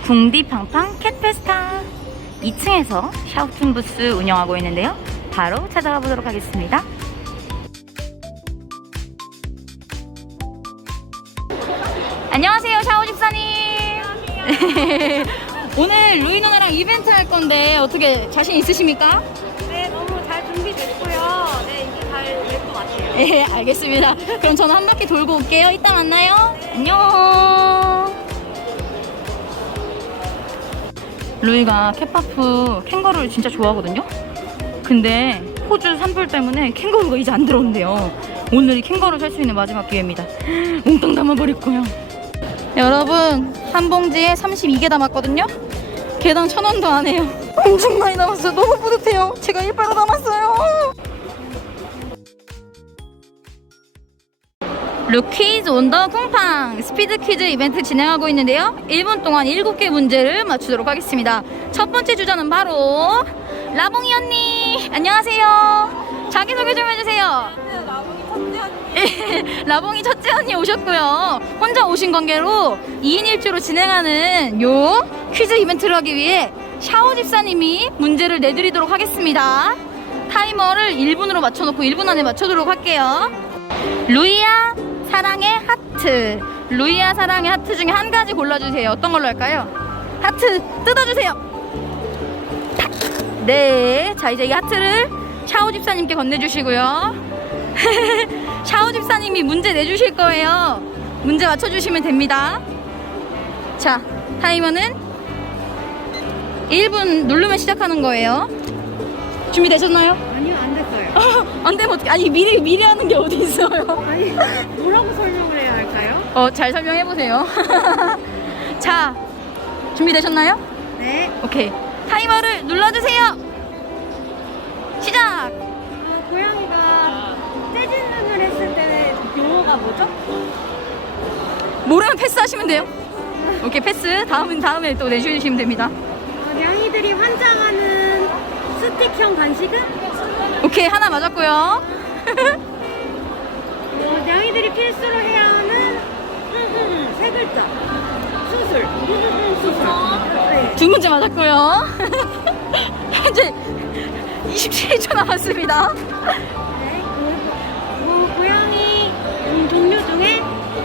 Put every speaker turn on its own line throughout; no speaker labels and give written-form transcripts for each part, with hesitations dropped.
궁디팡팡 캣페스타 2층에서 샤오툰 부스 운영하고 있는데요. 바로 찾아가 보도록 하겠습니다. 안녕하세요, 샤오 집사님. 오늘 루이 누나랑 이벤트 할 건데 어떻게 자신 있으십니까?
네, 너무 잘 준비됐고요. 네, 이게 잘 될 것 같아요.
네, 알겠습니다. 그럼 저는 한 바퀴 돌고 올게요. 이따 만나요. 안녕. 루이가 캣파프 캥거루를 진짜 좋아하거든요. 근데 호주 산불 때문에 캥거루가 이제 안 들어온대요. 오늘이 캥거루 살 수 있는 마지막 기회입니다. 몽땅 담아버릴 거야. 여러분, 한 봉지에 32개 담았거든요. 개당 1,000원도 안 해요. 엄청 많이 담았어요. 너무 뿌듯해요. 제가 일바로 담았어요. 루키즈 온 더 쿵팡 스피드 퀴즈 이벤트 진행하고 있는데요. 1분 동안 7개 문제를 맞추도록 하겠습니다. 첫 번째 주자는 바로 라봉이 언니. 안녕하세요. 자기소개 좀 해주세요.
라봉이 첫째 언니.
라봉이 첫째 언니 오셨고요. 혼자 오신 관계로 2인 1조로 진행하는 요 퀴즈 이벤트를 하기 위해 샤오 집사님이 문제를 내드리도록 하겠습니다. 타이머를 1분으로 맞춰놓고 1분 안에 맞춰도록 할게요. 루이야 사랑의 하트. 루이야 사랑의 하트 중에 한 가지 골라주세요. 어떤 걸로 할까요? 하트 뜯어주세요. 네, 자 이제 이 하트를 샤오 집사님께 건네주시고요. 샤오 집사님이 문제 내주실 거예요. 문제 맞춰주시면 됩니다. 자, 타이머는 1분 누르면 시작하는 거예요. 준비되셨나요?
아니요, 안 됐어요.
안 되면 어떡해. 아니, 미리 하는 게 어디 있어요?
아니, 뭐라고 설명을 해야 할까요?
잘 설명해보세요. 자, 준비되셨나요?
네.
오케이. 타이머를 눌러주세요. 시작!
고양이가 떼진 눈을 했을 때 용어가 뭐죠?
모르면 패스하시면 돼요. 오케이, 패스. 다음에 또 내주시면 됩니다.
냥이들이 환장하는 스틱형 간식은?
오케이, 하나 맞았고요.
냥이들이 필수로 해야 하는 세 글자. 수술. 수술. 네.
두 문제 맞았고요. 현재 27초 남았습니다.
네. 고양이 종류 중에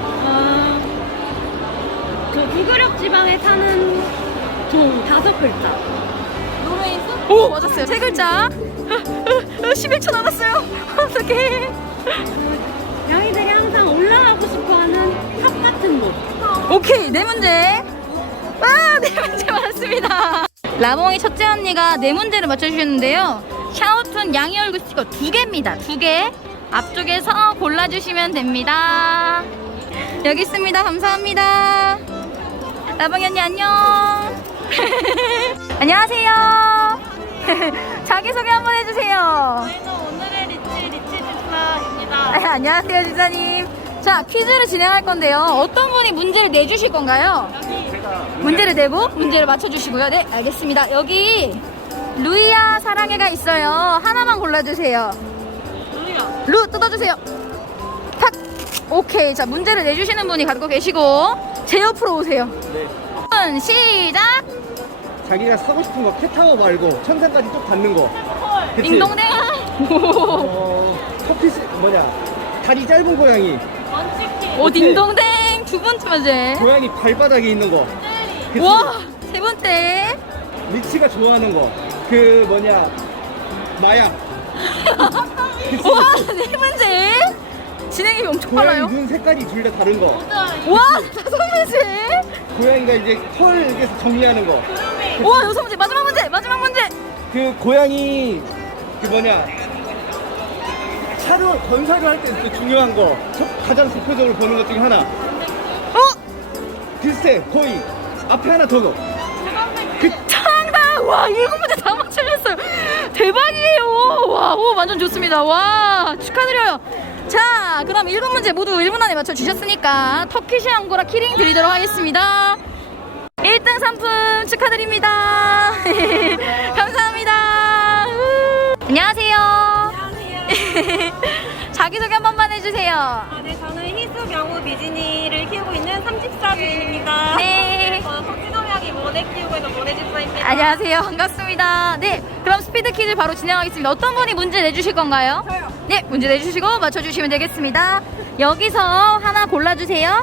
저 북유럽 지방에 사는 종 5글자.
오, 맞았어요. 세 글자. 11초 남았어요. 어떡해.
냥이들이 항상 올라가고 싶어하는 탑 같은 곳.
오케이, 네 문제. 네 문제 맞았습니다. 라봉이 첫째 언니가 네 문제를 맞춰주셨는데요. 샤오툰 양이 얼굴 스티커 2개입니다. 2개. 앞쪽에서 골라주시면 됩니다. 여기 있습니다. 감사합니다. 라봉이 언니 안녕. 안녕하세요. 자기소개 한번 해주세요.
저희는 오늘의 리치 집사입니다.
안녕하세요, 집사님. 자, 퀴즈를 진행할 건데요. 어떤 분이 문제를 내주실 건가요? 문제를 내고 문제를 맞춰주시고요. 네, 알겠습니다. 여기 루이야 사랑해가 있어요. 하나만 골라주세요.
루이야.
루 뜯어주세요. 탁. 오케이. 자, 문제를 내주시는 분이 갖고 계시고 제 옆으로 오세요.
네.
시작.
자기가 사고 싶은 거 캣타워 말고 천상까지 쭉 닿는 거. 그치?
딩동댕.
커피스 다리 짧은 고양이.
먼치킨.
오,
그치?
딩동댕. 두 번째 문제.
고양이 발바닥에 있는 거. 그치?
와, 세 번째.
리치가 좋아하는 거. 마약. 그치?
와, 네 문제. 진행이 엄청
고양이
빨라요.
눈 색깔이 둘 다 다른 거.
와, 다섯 문제.
고양이가 이제 털에서 정리하는 거.
와, 여섯 문제. 마지막 문제. 마지막 문제.
그 고양이 차로 건사를 할 때 중요한 거. 가장 대표적으로 보는 것 중에 하나. 비슷해. 거의 앞에 하나 더 넣어.
정답! 와, 7문제 다 맞추셨어요. 대박이에요. 와, 오, 완전 좋습니다. 와, 축하드려요. 자, 그럼 7문제 모두 1분 안에 맞춰주셨으니까 터키시 앙고라 키링 드리도록 하겠습니다. 1등 상품 축하드립니다. 감사합니다. 안녕하세요.
안녕하세요.
자기소개 한 번만 해주세요.
네, 저는 희숙, 영우, 미진이를 키우고 있는 34주인입니다.
네.
저는 터키 동양이 모델
안녕하세요. 반갑습니다. 네, 그럼 스피드 퀴즈 바로 진행하겠습니다. 어떤 분이 문제 내주실 건가요?
저요.
네, 문제 내주시고 맞춰주시면 되겠습니다. 여기서 하나 골라주세요.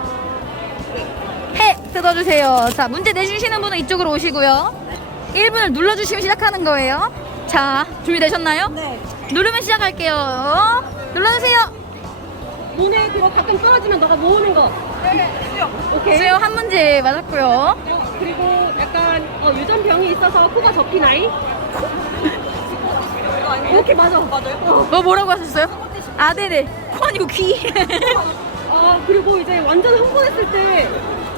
해 뜯어주세요. 자, 문제 내주시는 분은 이쪽으로 오시고요. 1분을 눌러주시면 시작하는 거예요. 자, 준비되셨나요?
네.
누르면 시작할게요. 눌러주세요.
모네 그거 가끔 떨어지면 너가 모으는 거. 네. 오케이.
수요 한 문제 맞았고요.
그리고 약간 유전병이 있어서 코가 접히나이? 오케이 맞아. 맞아요?
뭐라고 하셨어요? 아, 네네. 코 아니고 귀.
그리고 이제 완전 흥분했을 때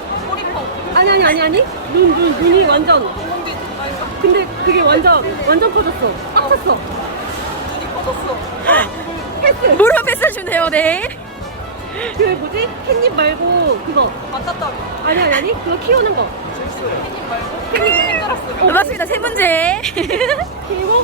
아니 눈이 완전 근데 그게 완전 커졌어. 딱 찼어. 눈이 커졌어. 패스.
뭐라고 패스해주면 돼요, 네.
그 뭐지? 캣닙 말고 그거 맞았다고. 아니 그거 키우는 거. 캣닙 말고 캣닙 깔았어.
맞습니다. 세 문제.
그리고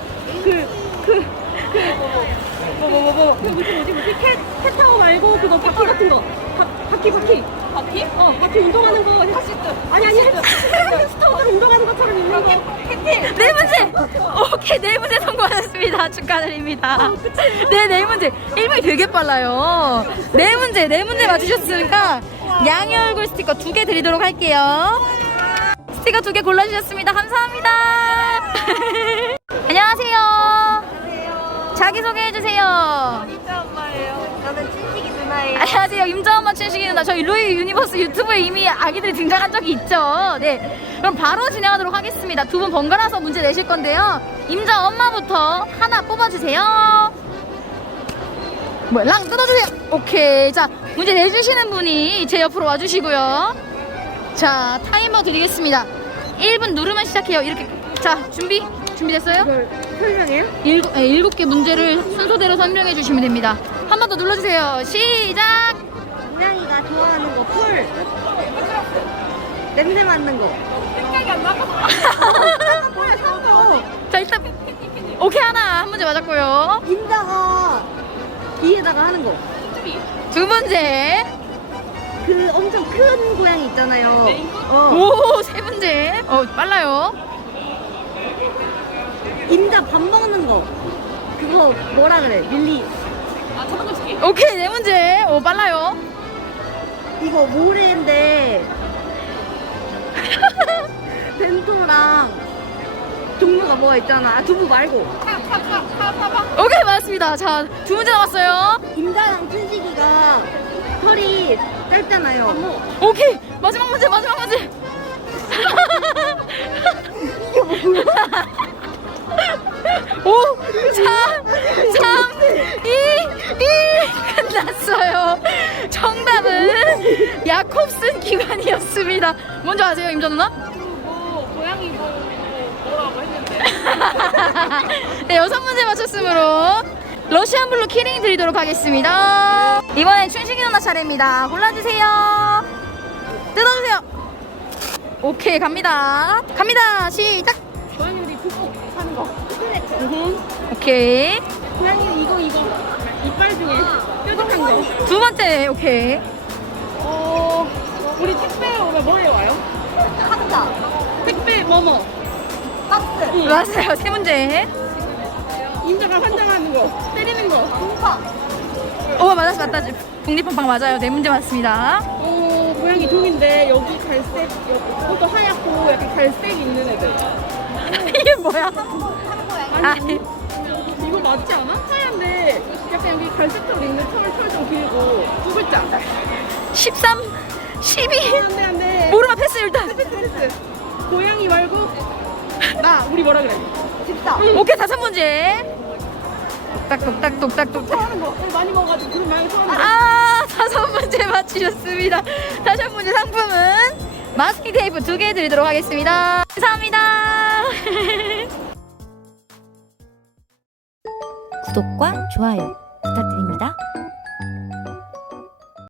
그 뭐지? 캣타워 말고 그거 바퀴 같은 거. 바퀴? 바퀴 운동하는 거. 아니 햄스터들 운동하는 것처럼 있는 거. 캣힐.
네 문제. 오케이, 네 문제 성공하셨습니다. 축하드립니다. 네, 네 문제. 1분이 되게 빨라요. 네 문제 맞추셨으니까 양의 얼굴 스티커 2개 드리도록 할게요. 스티커 2개 골라주셨습니다. 감사합니다. 안녕하세요. 자기소개해주세요.
진짜 엄마예요. 저는 친식이 누나예요.
안녕하세요. 임자엄마 춘식이 누나. 저희 루이 유니버스 유튜브에 이미 아기들이 등장한 적이 있죠. 네. 그럼 바로 진행하도록 하겠습니다. 두 분 번갈아서 문제 내실 건데요. 임자엄마부터 하나 뽑아주세요. 랑 뜯어주세요. 오케이. 자, 문제 내주시는 분이 제 옆으로 와주시고요. 자, 타이머 드리겠습니다. 1분 누르면 시작해요. 이렇게. 자, 준비됐어요?
이걸 설명해요?
7개 문제를 순서대로 설명해 주시면 됩니다. 한 번 더 눌러주세요. 시작!
고양이가 좋아하는 거 풀. 냄새 맡는 거. 생각이 안 나고. 뭐야 상거.
자, 일단 오케이, 한 문제 맞았고요.
임자가 귀에다가 하는 거.
두 문제.
그 엄청 큰 고양이 있잖아요.
오, 세 문제. 빨라요.
임자 밥 먹는 거. 그거 뭐라 그래? 밀리.
오케이, 네 문제. 오, 빨라요.
이거 모래인데 벤토랑 종류가 뭐가 있잖아. 두부 말고.
오케이, 맞았습니다. 자, 두 문제 남았어요.
임자랑 춘식이가 털이 짧잖아요.
오케이, 마지막 문제. 이게 뭐야? 5, 4, 3, 2, 1 끝났어요. 정답은 야콥슨 기관이었습니다. 먼저 아세요, 임자 누나?
고양이 뭐라고 했는데.
네, 6문제 맞췄으므로 러시안 블루 키링 드리도록 하겠습니다. 이번엔 춘식이 누나 차례입니다. 골라주세요. 뜯어주세요. 오케이, 갑니다. 시작.
고양이 우리 붓고 하는 거.
오케이.
고양이 이거 이빨 중에 뾰족한 거.
두 번째. 오케이.
우리 택배 오면 뭐에 와요? 카드다. 택배 뭐뭐. 박스.
맞아요. 세 문제.
임자가 환장하는 거. 때리는 거. 공파.
맞다. 국립한방 맞아요. 네 문제 맞습니다.
고양이 종인데 여기 갈색, 이것도 하얗고 약간 갈색 있는 애들.
이게 뭐야?
아니, 이거 맞지 않아? 하얀데 약간 여기 갈색 털 있는 털 좀 길고 두 글자.
13, 12.
안돼.
모르면 패스 일단.
패스. 고양이 말고 우리 뭐라 그래? 집사.
오케이, 5문제. 똑딱.
하는 거 많이 먹어가지고 그런 말고 좋아하는 거.
5문제 맞추셨습니다. 5문제 상품은 마스킹 테이프 2개 드리도록 하겠습니다. 감사합니다.
구독과 좋아요 부탁드립니다.